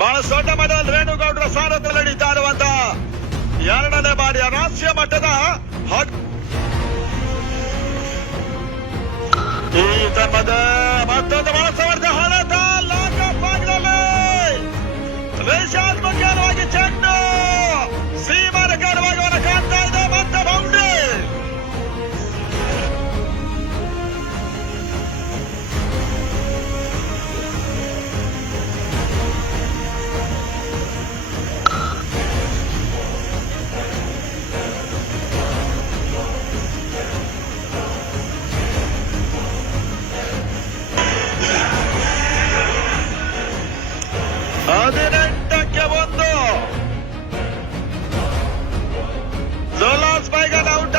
ಬಹಳ ದೊಡ್ಡ ಮಟ್ಟದಲ್ಲಿ ರೇಣುಗೌಡರ ಸಾರಥ್ಯದಲ್ಲಿ ನಡೀತಾ ಇರುವಂತ ಎರಡನೇ ಬಾರಿಯ ರಾಷ್ಟ್ರೀಯ ಮಟ್ಟದ ಈ ತಮ್ಮದ ಮತ್ತೊಂದು ಬಹಳ ಸಮರ್ಥ ಹೋರಾಟ ಲಾಕ್ ಆಫ್ ಭಾಗದಲ್ಲಿ ರೇಷಾತ್ಮಕವಾಗಿ ಚೆಂಡು ಸೀಮಾರಕಾರವಾಗಿ ಅವರ ಕಾಣ್ತಾ ಇದೆ. ಮತ್ತೆ ಬೌಂಡ್ರಿ ಹದಿನೆಂಟಕ್ಕೆ ಒಂದು ಜೋಲಾಸ್ ಬೈಗನ್ ಔಟ್.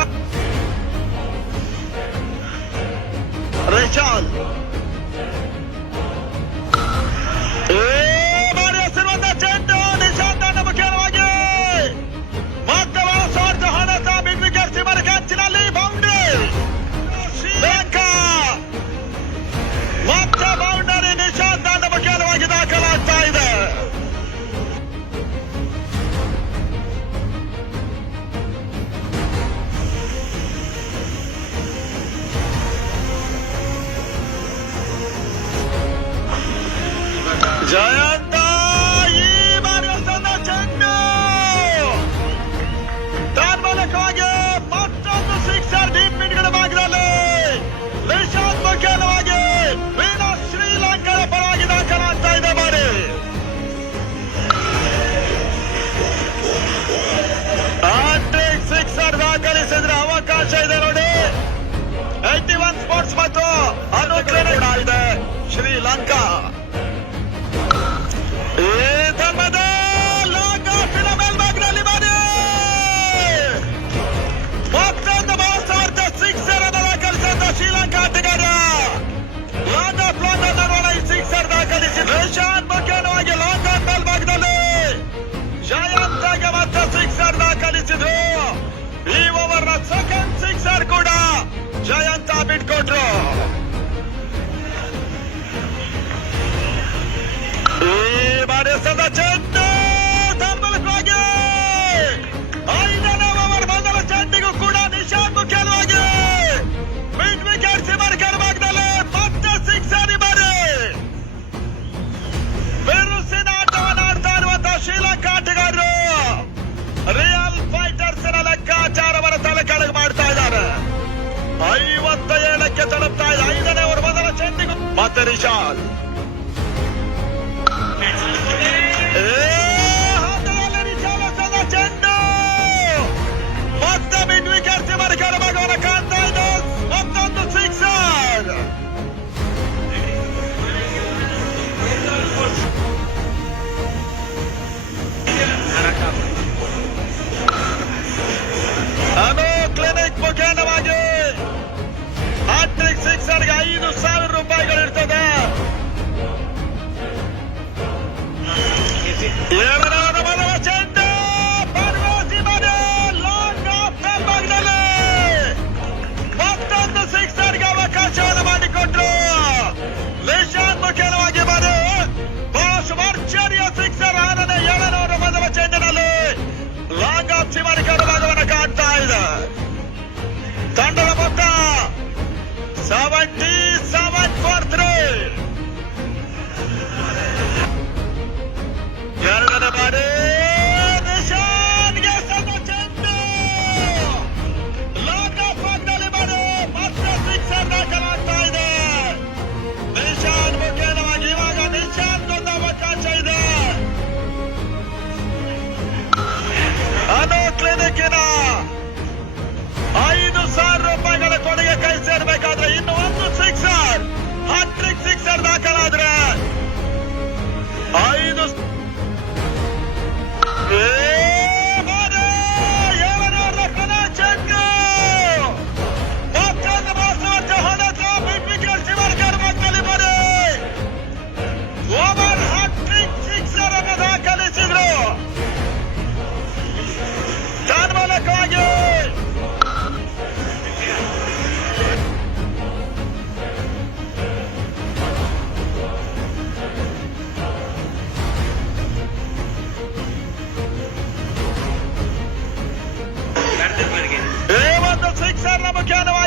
ರಿಶಾಲ್ ಬಾರಿ ಹಸಿರುವಂತ ಚೆಂಡು ನಿಶಾಂತ್ ತಂಡ ಮುಖ್ಯವಾಗಿ ಮತ್ತೆ ಬಹಳ ಸ್ವಾರ್ಥ ಹೊಡೆತ ಮಿಡ್ ವಿಕೆಟ್ ಸೀಮರ ಕ್ಯಾಚಿನಲ್ಲಿ ಬೌಂಡ್ರಿ ಶ್ರೀಲಂಕಾ ಮತ್ತೆ ಬೌಂಡರಿ ನಿಶಾಂತ್ ತಂಡ ಮುಖ್ಯವಾಗಿ ದಾಖಲಾಗ್ತಾ ಇದೆ. ಜಯಂತ ಈ ಬಾರಿ ಚೆಂಡು ತಾತ್ಕಾಲಿಕವಾಗಿ ಮತ್ತೊಂದು ಸಿಕ್ಸರ್ ಡೀಪ್ ಮಿಡ್ಗಳ ಭಾಗದಲ್ಲಿ ನಿಶಾಂತ್ ಮುಖ್ಯವಾಗಿ ವೀನಸ್ ಶ್ರೀಲಂಕಾದ ಪರವಾಗಿ ದಾಖಲಾಗ್ತಾ ಇದೆ. ಬಾರಿ ಹ್ಯಾಟ್ರಿಕ್ ಸಿಕ್ಸರ್ ದಾಖಲಿಸಿದ್ರೆ ಅವಕಾಶ ಇದೆ ನೋಡಿ. 81 ಸ್ಪೋರ್ಟ್ಸ್ ಮತ್ತು ಅನುಕ್ರಮಣ ಇದೆ ಶ್ರೀಲಂಕಾ. ತಮ್ಮದ ಲಾಕಾಫಿನ ಮೇಲ್ಭಾಗದಲ್ಲಿ ಬಾರಿ ಮತ್ತೊಂದು ಬಹುಸಾರ್ಥ ಸಿಕ್ಸರ್ ಅನ್ನು ದಾಖಲಿಸಿದ ಶ್ರೀಲಂಕಾ ಆಟಗಾರ ಲಾಂಗ್ ಆಫ್ ಈ ಸಿಕ್ಸರ್ ದಾಖಲಿಸಿ ರೇಷಾನ್ ಮುಖ್ಯವಾಗಿ ಲಾಂಗ್ ಆಫ್ ಮೇಲ್ಭಾಗದಲ್ಲಿ ಜಯಂತ್ಗೆ ಮತ್ತೆ ಸಿಕ್ಸರ್ ದಾಖಲಿಸಿದ್ರು. ಈ ಓವರ್ನ ಸೆಕೆಂಡ್ ಸಿಕ್ಸರ್ ಕೂಡ ಜಯಂತ ಬಿಟ್ಕೊಟ್ರು. ಈ ಬಾರಿ ಚೆಂಡು ತಾತ್ಕಾಲಿಕವಾಗಿ 5ನೇ ಓವರ್ ಮೊದಲ ಚೆಂಡಿಗೂ ಕೂಡ ನಿಶಾಂತ್ ಮುಖ್ಯವಾಗಿ ಮಿಡ್ ವಿಕೆಟ್ ಸೀಮರ್ಕರ್ ಭಾಗದಲ್ಲಿ ಮತ್ತೆ ಸಿಕ್ಸರ್. ಬಾರಿ ಬಿರುಸಿನ ಆಟವನ್ನು ಆಡ್ತಾ ಇರುವಂತಹ ಶ್ರೀಲಂಕಾ ಆಟಗಾರರು ರಿಯಲ್ ಫೈಟರ್ಸ್ ಲೆಕ್ಕಾಚಾರವನ್ನು ತಲೆ ಕೆಳಗೆ ಮಾಡ್ತಾ ಇದ್ದಾರೆ. 57ಕ್ಕೆ ತಲುಪ್ತಾ ಇದೆ 5ನೇ ಓವರ್ ಮೊದಲ ಚೆಂಡಿಗೂ ಮತ್ತೆ ರಿಶಾಲ್ ಚೆಂಡು ಮತ್ತೆ ಮಿಡ್ ವಿಕೆಟ್ ಸೀಮರ್ಕರ್ ಭಾಗವನ್ನು ಕಾಣ್ತಾ ಇದೆ. ಮತ್ತೊಂದು ಸಿಕ್ಸರ್. ಅನು ಕ್ಲಿನಿಕ್ ಮುಖೇನವಾಗಿ ಹ್ಯಾಟ್ರಿಕ್ ಸಿಕ್ಸರ್ಗೆ 5,000 ರೂಪಾಯಿಗಳಿರ್ತದೆ. ಎರಡನೇ ಮೊದಲ ಚೆಂಡು ಪರ್ವೇಸಿ ಬಾರಿ ಲಾಂಗ್ ಆಫ್ ಮೇಲ್ಭಾಗದಲ್ಲಿ ಮತ್ತೊಂದು ಸಿಕ್ಸರ್ಗೆ ಅವಕಾಶವನ್ನು ಮಾಡಿಕೊಟ್ರು. ನಿಶಾಂತ್ ಮುಖ್ಯವಾಗಿ ಬಾರಿ ಬಾಸ್ ಭರ್ಜರಿಯ ಸಿಕ್ಸರ್ 6ನೇ 7ನೇ ಓವರ್ ಮೊದಲ ಚೆಂಡಿನಲ್ಲಿ ಲಾಂಗ್ ಆಫ್ ಸೀಮರ್ಕರ್ ಭಾಗವನ್ನು ಕಾಣ್ತಾ ಇದೆ. ತಂಡದ ಮೊತ್ತ 77 for 3. ಎರಡನೇ ಮುಖೇನವಾಗಿ